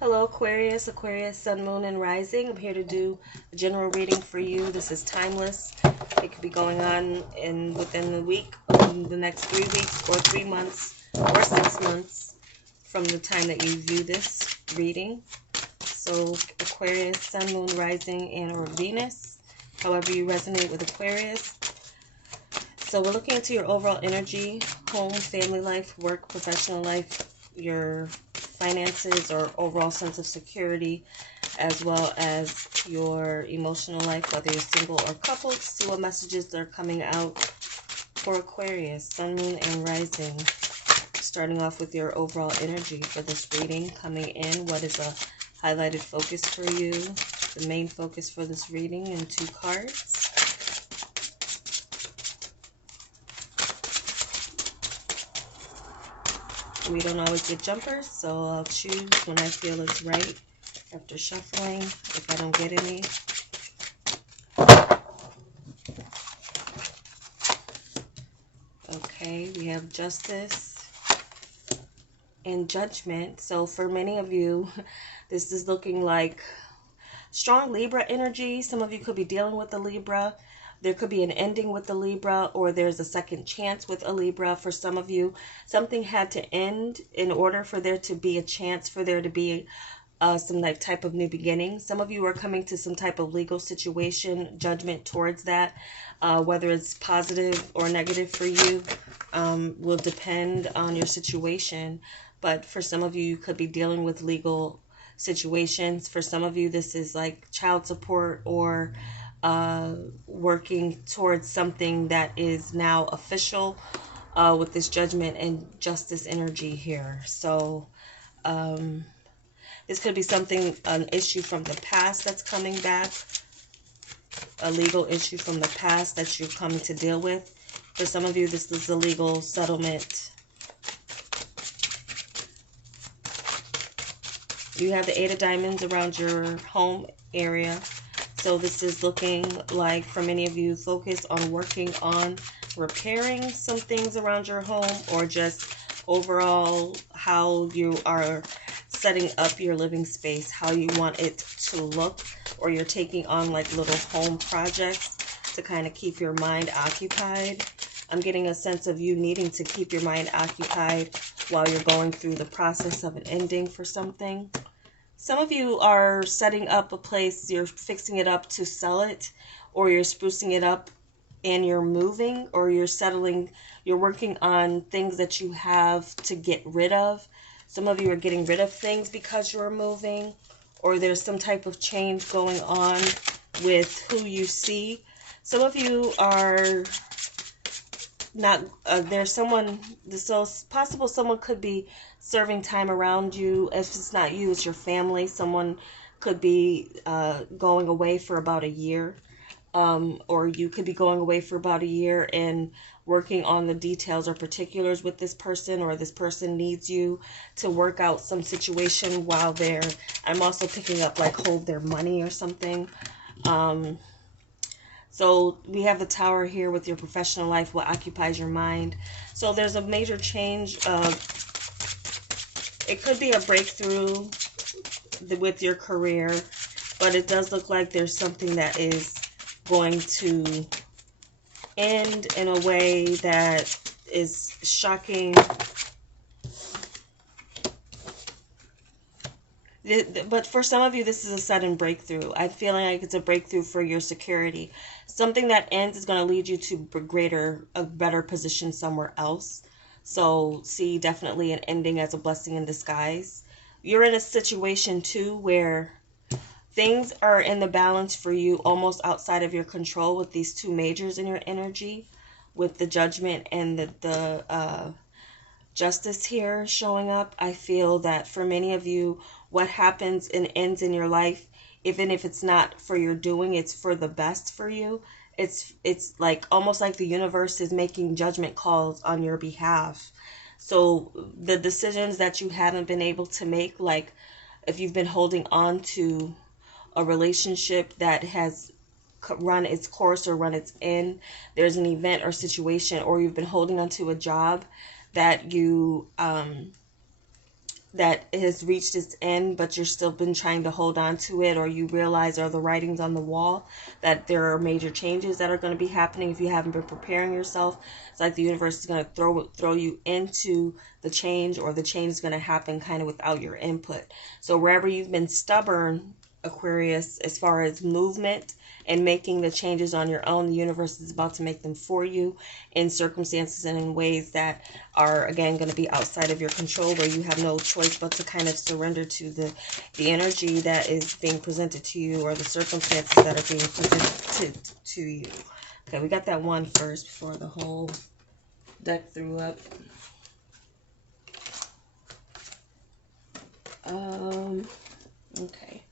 Hello, Aquarius, Sun, Moon, and Rising. I'm here to do a general reading for you. This is timeless. It could be going on within the week, the next 3 weeks, or 3 months, or 6 months from the time that you view this reading. So, Aquarius, Sun, Moon, Rising, and or Venus, however you resonate with Aquarius. So, we're looking into your overall energy, home, family life, work, professional life, your finances or overall sense of security, as well as your emotional life, whether you're single or coupled. See what messages are coming out for Aquarius, Sun, Moon, and Rising. Starting off with your overall energy for this reading coming in. What is a highlighted focus for you? The main focus for this reading in 2 cards. We don't always get jumpers, so I'll choose when I feel it's right after shuffling, if I don't get any. Okay, we have Justice and Judgment. So for many of you, this is looking like strong Libra energy. Some of you could be dealing with a Libra. There could be an ending with the Libra, or there's a second chance with a Libra. For some of you, something had to end in order for there to be a chance for there to be some type of new beginning. Some of you are coming to some type of legal situation, judgment towards that. Whether it's positive or negative for you will depend on your situation. But for some of you, you could be dealing with legal situations. For some of you, this is like child support or working towards something that is now official with this Judgment and Justice energy here. So this could be something, an issue from the past that's coming back, a legal issue from the past that you're coming to deal with. For some of you, this is a legal settlement. You have the 8 of Diamonds around your home area. So this is looking like, for many of you, focus on working on repairing some things around your home, or just overall how you are setting up your living space, how you want it to look, or you're taking on like little home projects to kind of keep your mind occupied. I'm getting a sense of you needing to keep your mind occupied while you're going through the process of an ending for something. Some of you are setting up a place, you're fixing it up to sell it, or you're sprucing it up and you're moving, or you're settling, you're working on things that you have to get rid of. Some of you are getting rid of things because you're moving, or there's some type of change going on with who you see. Some of you are not, there's someone, so it's possible someone could be serving time around you. If it's not you, it's your family. Someone could be going away for about a year, or you could be going away for about a year and working on the details or particulars with this person, or this person needs you to work out some situation while they're, I'm also picking up like hold their money or something. So we have the Tower here with your professional life, what occupies your mind. So there's a major change. It could be a breakthrough with your career, but it does look like there's something that is going to end in a way that is shocking. But for some of you, this is a sudden breakthrough. I'm feeling like it's a breakthrough for your security. Something that ends is going to lead you to a better position somewhere else. So see definitely an ending as a blessing in disguise. You're in a situation too where things are in the balance for you, almost outside of your control, with these 2 majors in your energy, with the Judgment and the Justice here showing up. I feel that for many of you, what happens and ends in your life, even if it's not for your doing, it's for the best for you. It's like almost like the universe is making judgment calls on your behalf. So the decisions that you haven't been able to make, like if you've been holding on to a relationship that has run its course or run its end, there's an event or situation, or you've been holding on to a job that you that has reached its end, but you're still been trying to hold on to it, or you realize are the writings on the wall that there are major changes that are going to be happening if you haven't been preparing yourself. It's like the universe is going to throw you into the change, or the change is going to happen kind of without your input. So wherever you've been stubborn, Aquarius, as far as movement and making the changes on your own, the universe is about to make them for you in circumstances and in ways that are, again, going to be outside of your control, where you have no choice but to kind of surrender to the energy that is being presented to you, or the circumstances that are being presented to you. Okay, we got that one first before the whole deck threw up. Okay.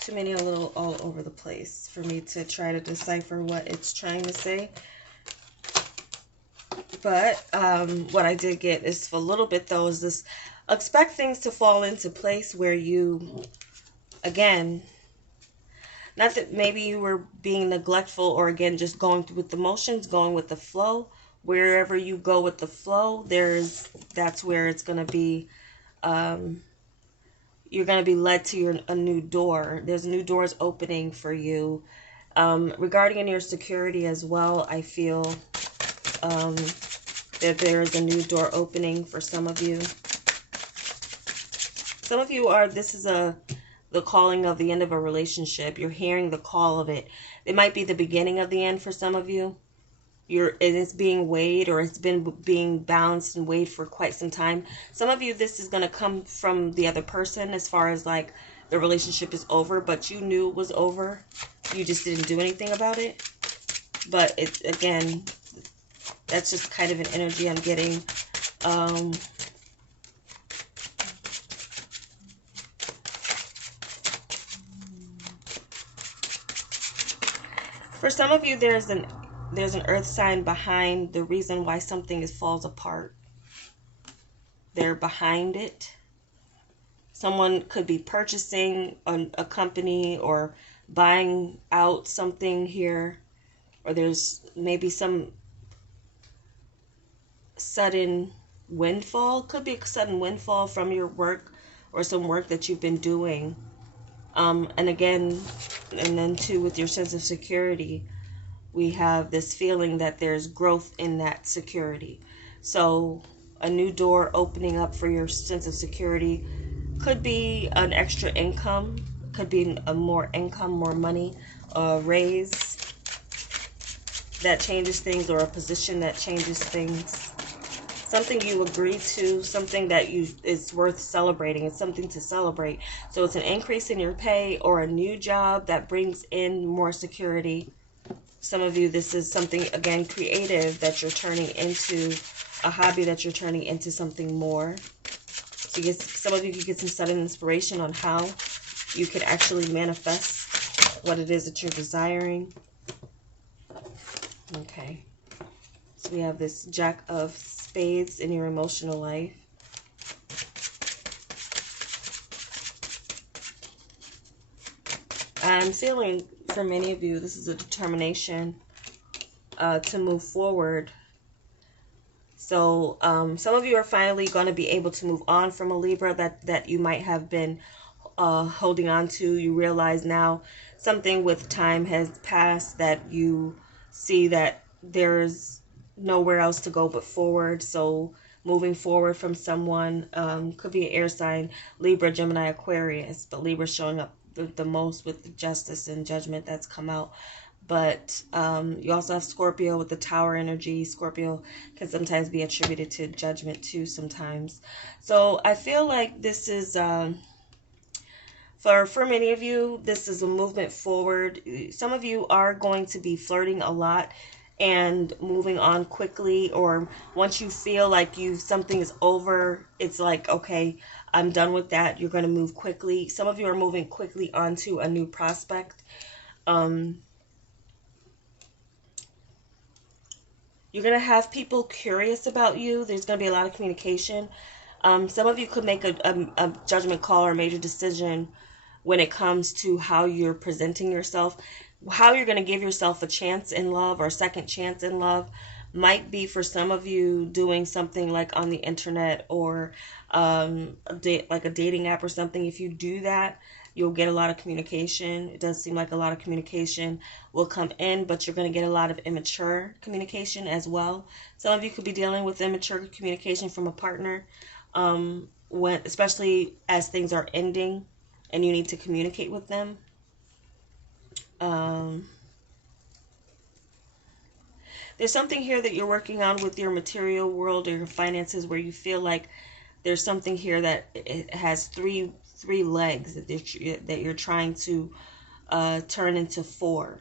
Too many a little all over the place for me to try to decipher what it's trying to say. But what I did get is, for a little bit though, is this: expect things to fall into place where you, again, not that maybe you were being neglectful, or again just going with the motions, going with the flow. Wherever you go with the flow, that's where it's going to be, you're going to be led to a new door. There's new doors opening for you. Regarding in your security as well, I feel that there is a new door opening for some of you. Some of you this is the calling of the end of a relationship. You're hearing the call of it. It might be the beginning of the end for some of you. It's being weighed, or it's been being balanced and weighed for quite some time. Some of you, this is going to come from the other person, as far as like the relationship is over, but you knew it was over. You just didn't do anything about it. But it's, again, that's just kind of an energy I'm getting. For some of you, there's an earth sign behind the reason why something falls apart. They're behind it. Someone could be purchasing a company, or buying out something here, or there's maybe some sudden windfall. Could be a sudden windfall from your work, or some work that you've been doing. And again, and then too, with your sense of security, we have this feeling that there's growth in that security. So a new door opening up for your sense of security could be an extra income, could be a more income, more money, a raise that changes things, or a position that changes things. Something you agree to, something that is worth celebrating. It's something to celebrate. So it's an increase in your pay, or a new job that brings in more security. Some of you, this is something, again, creative that you're turning into, a hobby that you're turning into something more. So some of you could get some sudden inspiration on how you can actually manifest what it is that you're desiring. Okay. So we have this Jack of Spades in your emotional life. I'm feeling, for many of you, this is a determination to move forward. So some of you are finally going to be able to move on from a Libra that you might have been holding on to. You realize now something with time has passed, that you see that there's nowhere else to go but forward. So moving forward from someone, could be an air sign, Libra, Gemini, Aquarius, but Libra showing up the most with the justice and judgment that's come out. But you also have Scorpio with the Tower energy. Scorpio can sometimes be attributed to judgment too sometimes. So I feel like this is, for many of you, this is a movement forward. Some of you are going to be flirting a lot and moving on quickly, or once you feel like something is over, it's like, okay, I'm done with that. You're going to move quickly. Some of you are moving quickly onto a new prospect. You're going to have people curious about you. There's going to be a lot of communication. Some of you could make a judgment call or a major decision when it comes to how you're presenting yourself. how you're going to give yourself a chance in love or a second chance in love might be for some of you doing something like on the internet or like a dating app or something. If you do that, you'll get a lot of communication. It does seem like a lot of communication will come in, but you're going to get a lot of immature communication as well. Some of you could be dealing with immature communication from a partner, when, especially as things are ending and you need to communicate with them. There's something here that you're working on with your material world or your finances where you feel like there's something here that it has three legs that you're trying to turn into four.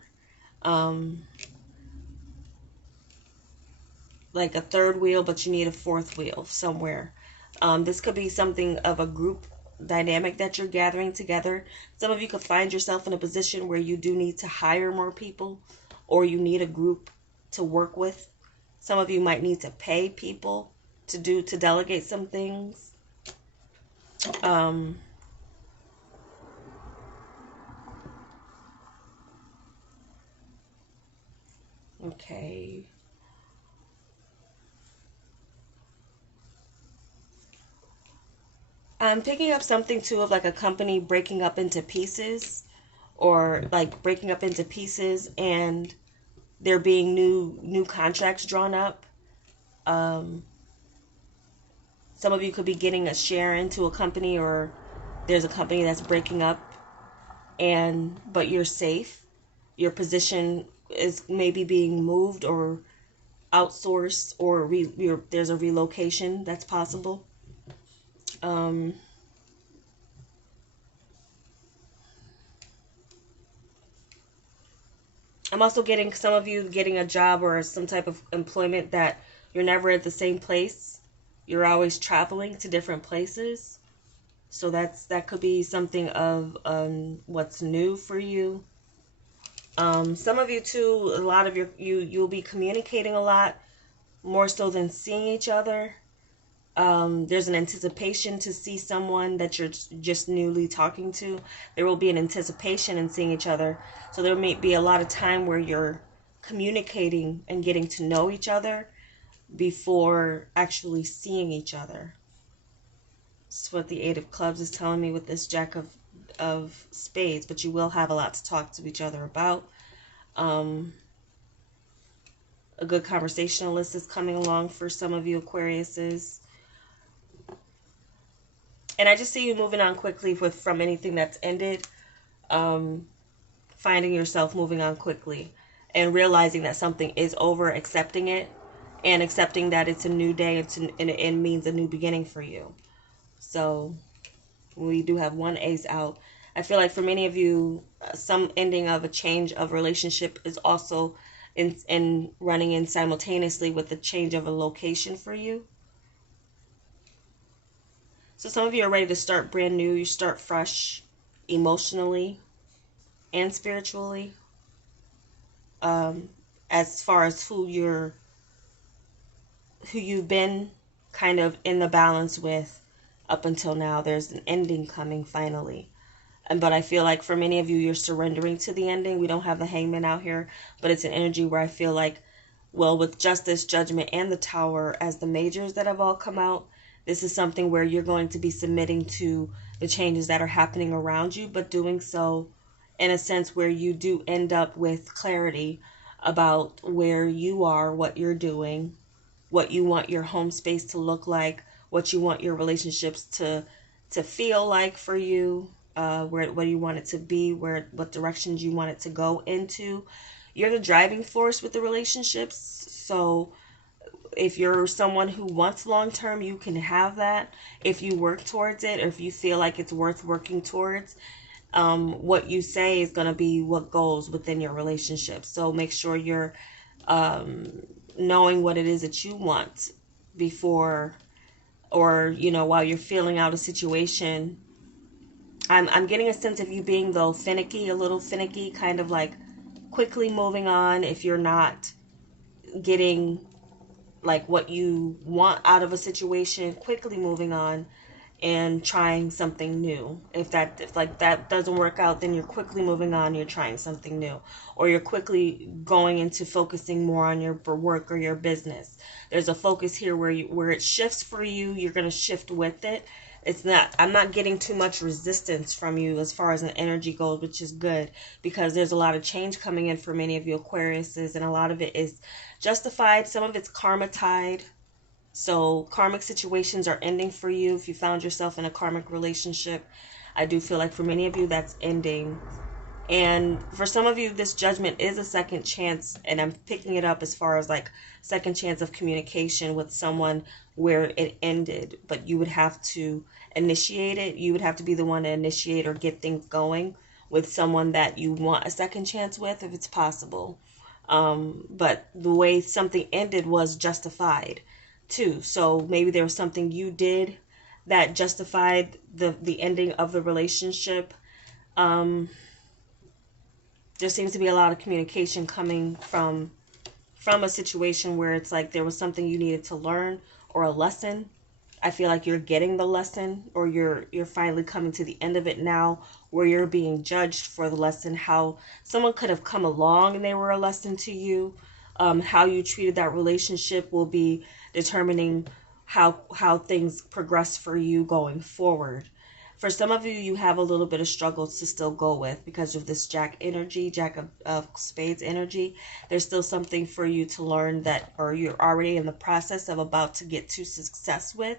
Like a third wheel, but you need a fourth wheel somewhere. This could be something of a group dynamic that you're gathering together. Some of you could find yourself in a position where you do need to hire more people, or you need a group to work with. Some of you might need to pay people to delegate some things. Okay. I'm picking up something too of like a company breaking up into pieces, or like breaking up into pieces, and there being new contracts drawn up. Some of you could be getting a share into a company, or there's a company that's breaking up, but you're safe. Your position is maybe being moved or outsourced, or there's a relocation that's possible. I'm also getting some of you getting a job or some type of employment that you're never at the same place. You're always traveling to different places. So that could be something of what's new for you. Some of you too, a lot of you'll be communicating a lot more so than seeing each other. There's an anticipation to see someone that you're just newly talking to. There will be an anticipation in seeing each other. So there may be a lot of time where you're communicating and getting to know each other before actually seeing each other. That's what the Eight of Clubs is telling me with this Jack of Spades. But you will have a lot to talk to each other about. A good conversationalist is coming along for some of you Aquariuses. And I just see you moving on quickly from anything that's ended. Finding yourself moving on quickly and realizing that something is over, accepting it, and accepting that it's a new day, and it means a new beginning for you. So we do have one ace out. I feel like for many of you, some ending of a change of relationship is also in running in simultaneously with the change of a location for you. So some of you are ready to start brand new. You start fresh emotionally and spiritually. As far as who you've been kind of in the balance with up until now, there's an ending coming finally. But I feel like for many of you, you're surrendering to the ending. We don't have the Hangman out here, but it's an energy where I feel like, well, with Justice, Judgment, and the Tower as the majors that have all come out, this is something where you're going to be submitting to the changes that are happening around you, but doing so in a sense where you do end up with clarity about where you are, what you're doing, what you want your home space to look like, what you want your relationships to feel like for you, what you want it to be, what directions you want it to go into. You're the driving force with the relationships. So if you're someone who wants long-term, you can have that if you work towards it, or if you feel like it's worth working towards. What you say is going to be what goes within your relationship. So make sure you're knowing what it is that you want before, or while you're feeling out a situation. I'm getting a sense of you being though finicky, a little finicky, kind of like quickly moving on if you're not getting like what you want out of a situation, quickly moving on and trying something new. If like that doesn't work out, then you're quickly moving on, you're trying something new, or you're quickly going into focusing more on your work or your business. There's a focus here where it shifts for you, you're going to shift with it. I'm not getting too much resistance from you as far as an energy goes, which is good, because there's a lot of change coming in for many of you Aquariuses, and a lot of it is justified. Some of it's karma tied. So karmic situations are ending for you. If you found yourself in a karmic relationship, I do feel like for many of you that's ending. And for some of you, this judgment is a second chance, and I'm picking it up as far as like second chance of communication with someone where it ended, but you would have to initiate it. You would have to be the one to initiate or get things going with someone that you want a second chance with, if it's possible. But the way something ended was justified too. So maybe there was something you did that justified the ending of the relationship. There seems to be a lot of communication coming from a situation where it's like there was something you needed to learn or a lesson. I feel like you're getting the lesson, or you're finally coming to the end of it now, where you're being judged for the lesson. How someone could have come along and they were a lesson to you. How you treated that relationship will be determining how things progress for you going forward. For some of you, you have a little bit of struggles to still go with because of this Jack energy, Jack of Spades energy. There's still something for you to learn that, or you're already in the process of about to get to success with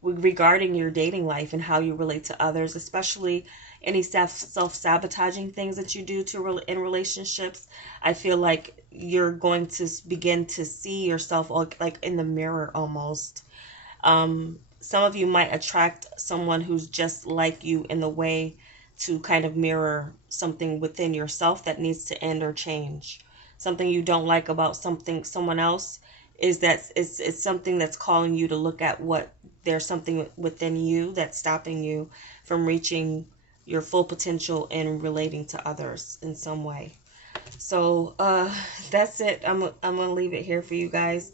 regarding your dating life and how you relate to others, especially any self-sabotaging things that you do in relationships. I feel like you're going to begin to see yourself like in the mirror almost. Some of you might attract someone who's just like you in the way to kind of mirror something within yourself that needs to end or change. Something you don't like about someone else is that it's something that's calling you to look at what there's something within you that's stopping you from reaching your full potential and relating to others in some way. So that's it. I'm gonna leave it here for you guys.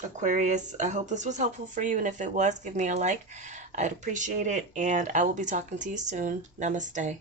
Aquarius, I hope this was helpful for you, and if it was, give me a like. I'd appreciate it, and I will be talking to you soon. Namaste.